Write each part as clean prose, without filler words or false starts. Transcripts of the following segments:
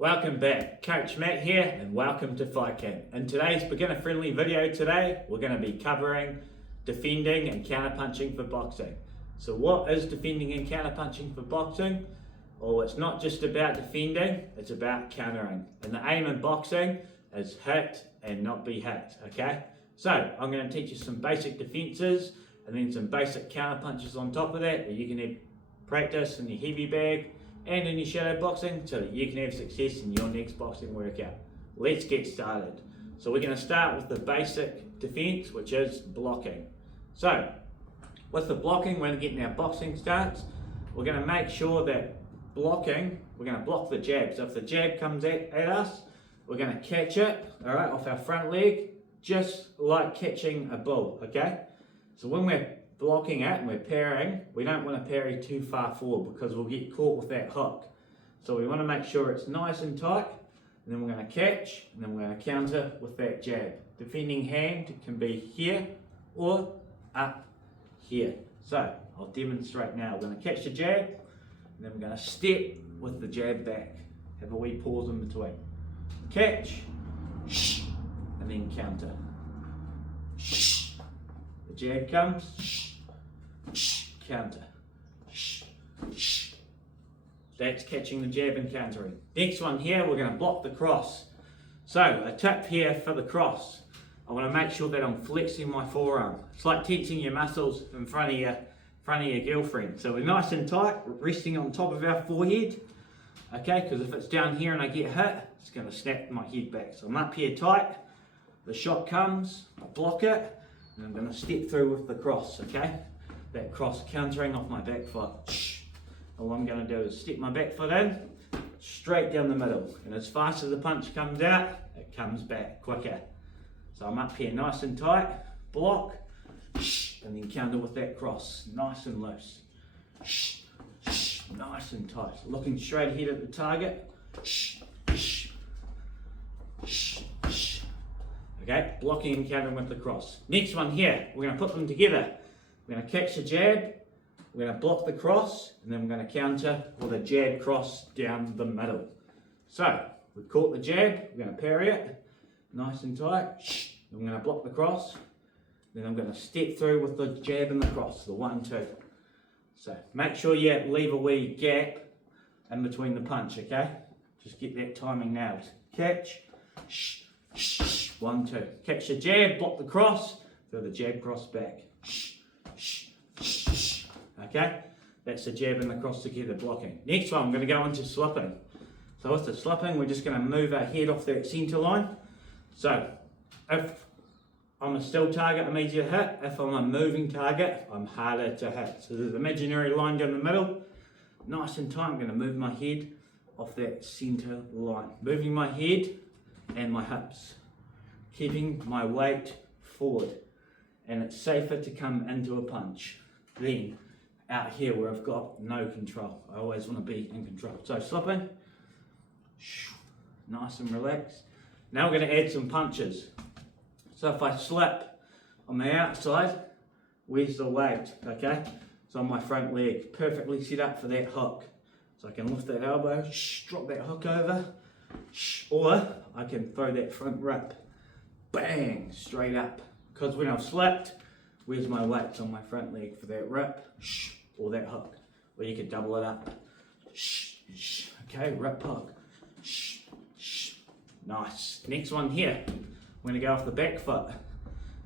Welcome back, Coach Matt here and welcome to Fight Camp. In today's beginner friendly video today, we're going to be covering defending and counter-punching for boxing. So what is defending and counter-punching for boxing? Well, it's not just about defending, it's about countering. And the aim in boxing is hit and not be hit, okay? So I'm going to teach you some basic defenses and then some basic counter-punches on top of that you can practice in your heavy bag and in your shadow boxing so that you can have success in your next boxing workout. Let's get started. So we're going to start with the basic defense, which is blocking. So with the blocking, when getting our boxing starts, we're going to make sure that blocking, we're going to block the jab. So if the jab comes at us, we're going to catch it, all right, off our front leg, just like catching a bull, okay? So when we're blocking it and we're parrying, we don't want to parry too far forward because we'll get caught with that hook. So we want to make sure it's nice and tight, and then we're going to catch, and then we're going to counter with that jab. Defending hand can be here or up here. So I'll demonstrate now. We're going to catch the jab, and then we're going to step with the jab back. Have a wee pause in between. Catch, and then counter. The jab comes, counter. That's catching the jab and countering. Next one here, we're going to block the cross. So a tip here for the cross. I want to make sure that I'm flexing my forearm. It's like tensing your muscles in front of your girlfriend. So we're nice and tight, resting on top of our forehead. Okay, because if it's down here and I get hit, it's going to snap my head back. So I'm up here tight. The shot comes, I block it, and I'm going to step through with the cross, okay? That cross countering off my back foot. All I'm going to do is step my back foot in, straight down the middle. And as fast as the punch comes out, it comes back quicker. So I'm up here nice and tight, block, and then counter with that cross, nice and loose. Nice and tight. Looking straight ahead at the target. Okay, blocking and countering with the cross. Next one here, we're going to put them together. We're going to catch the jab, we're going to block the cross, and then we're going to counter with a jab cross down the middle. So, we've caught the jab, we're going to parry it, nice and tight. I'm going to block the cross, then I'm going to step through with the jab and the cross, the 1-2. So, make sure you leave a wee gap in between the punch, okay? Just get that timing nailed. Catch, 1-2. Catch the jab, block the cross, throw the jab cross back. Okay, that's the jab and the cross together, blocking. Next one, I'm going to go into slipping. So with the slipping, we're just going to move our head off that centre line. So if I'm a still target, I'm easier to hit. If I'm a moving target, I'm harder to hit. So there's an imaginary line down the middle. Nice and tight, I'm going to move my head off that centre line. Moving my head and my hips. Keeping my weight forward. And it's safer to come into a punch than out here where I've got no control. I always want to be in control. So slipping, nice and relaxed. Now we're going to add some punches. So if I slip on the outside, where's the weight? Okay, it's on my front leg, perfectly set up for that hook. So I can lift that elbow, drop that hook over, or I can throw that front rip, bang, straight up. Because when I've slipped, where's my weight? It's on my front leg for that rip or that hook. Or you could double it up. Okay, rip hook. Nice. Next one here. I'm going to go off the back foot.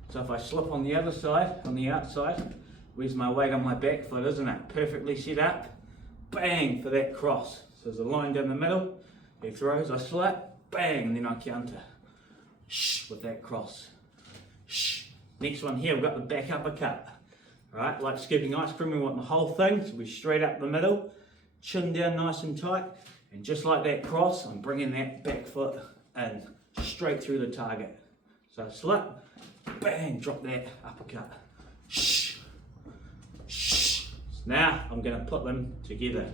So if I slip on the other side, on the outside, where's my weight on my back foot, isn't it? Perfectly set up. Bang for that cross. So there's a line down the middle. He throws, I slip, bang, and then I counter. With that cross. Next one here, we've got the back uppercut. Alright, like scooping ice cream, we want the whole thing, so we're straight up the middle, chin down nice and tight, and just like that cross, I'm bringing that back foot in, straight through the target. So slip, bang, drop that uppercut. Now I'm going to put them together.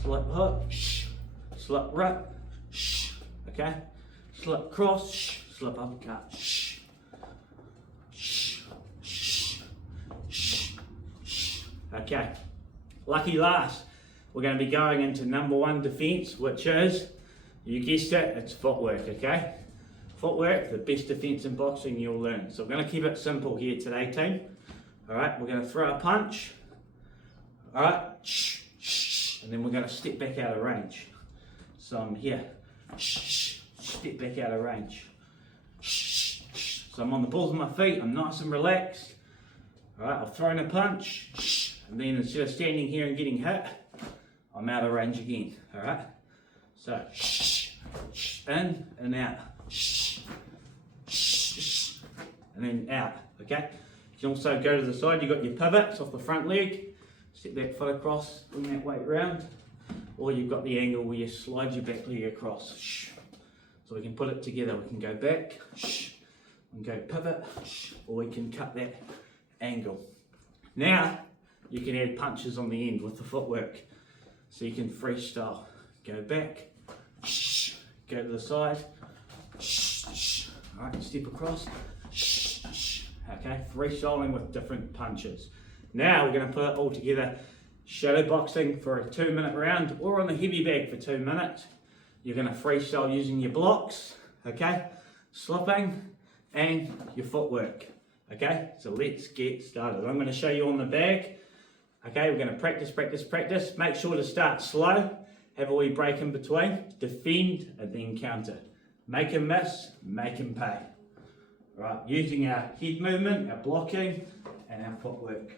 Slip hook, slip rip, okay? Slip cross, slip uppercut. Okay, lucky last. We're going to be going into number one defense, which is You guessed it, it's footwork, okay? Footwork, the best defense in boxing you'll learn. So we're going to keep it simple here today, team. Alright, we're going to throw a punch. Alright, and then we're going to step back out of range. So I'm here, step back out of range. So I'm on the balls of my feet, I'm nice and relaxed. Alright, I've thrown a punch, and then instead of standing here and getting hit, I'm out of range again. Alright, so in and out, and then out. Okay, you can also go to the side, you've got your pivots off the front leg, step that foot across, bring that weight around, or you've got the angle where you slide your back leg across. So we can put it together, we can go back, and go pivot, or we can cut that angle. Now you can add punches on the end with the footwork. So you can freestyle, go back, go to the side, alright, step across, okay, freestyling with different punches. Now we're going to put it all together, shadow boxing for a 2-minute round, or on the heavy bag for 2 minutes. You're going to freestyle using your blocks, okay, slipping, and your footwork, okay. So let's get started. I'm going to show you on the bag, okay. We're going to practice. Make sure to start slow, have a wee break in between, defend and then counter. Make him miss, make him pay. Right, using our head movement, our blocking, and our footwork.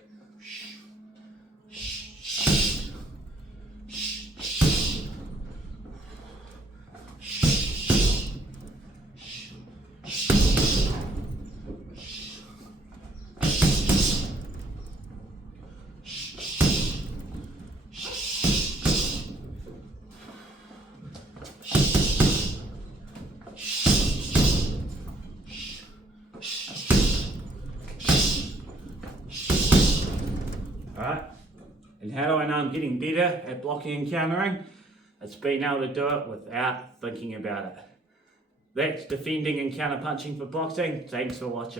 Alright, and how do I know I'm getting better at blocking and countering? It's being able to do it without thinking about it. That's defending and counter punching for boxing. Thanks for watching.